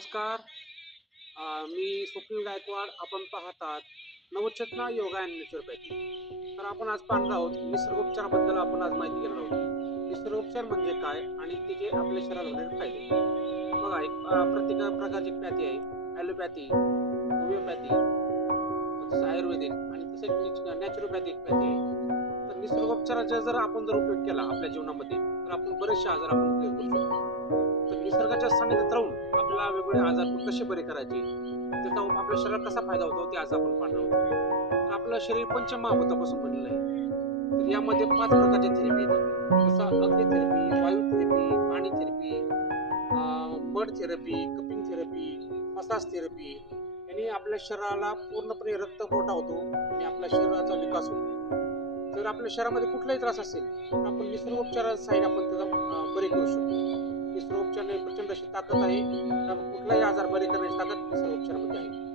नमस्कार. मी स्वप्नील गायकवाड. आपण पाहतात नवचेतना योगा अँड नॅचरोपॅथी. तर आपण आज पाहणार आहोत निसर्गोपचाराबद्दल आपण आज माहिती घेणार आहोत. निसर्गोपचार म्हणजे काय आणि त्याचे आपल्या शरीराला होणारे फायदे. बघा, प्रत्येक प्रकारची पॅथी आहे. ॲलोपॅथी, होमिओपॅथी, जसं आयुर्वेदिक आणि तसं एक नॅचरोपॅथिक पॅथी आहे. तर निसर्गोपचाराचा जर आपण उपयोग केला आपल्या जीवनामध्ये तर आपण बरेचसे आजार आपण क्लिअर करू शकतो. तर निसर्गाच्या सानिध्यात राहून आपल्याला वेगवेगळे आजार पण कसे बरे करायचे, त्याचा आपल्या शरीराला कसा फायदा होतो ते आज आपण पाहणार आहोत. तर आपलं शरीर पंचमहाभूतापासून बनलेलं आहे. तर यामध्ये 5 प्रकारच्या थेरपी येतात. जसं अग्नी थेरपी, वायू थेरपी, पाणी therapy, mud therapy, cupping therapy, massage therapy. याने आपल्या शरीराला पूर्णपणे रक्त पुरवठा होतो आणि आपल्या शरीराचा विकास होतो. जर आपल्या शरीरामध्ये कुठलाही त्रास असेल तर आपण निसर्गोपचाराच्या साहाय्याने आपण त्याला बरे करू शकतो. निसर्गोपचाराने प्रचंड अशी ताकद आहे. तर कुठलाही आजार बरे करण्याची ताकद निसर्गोपचारामध्ये आहे.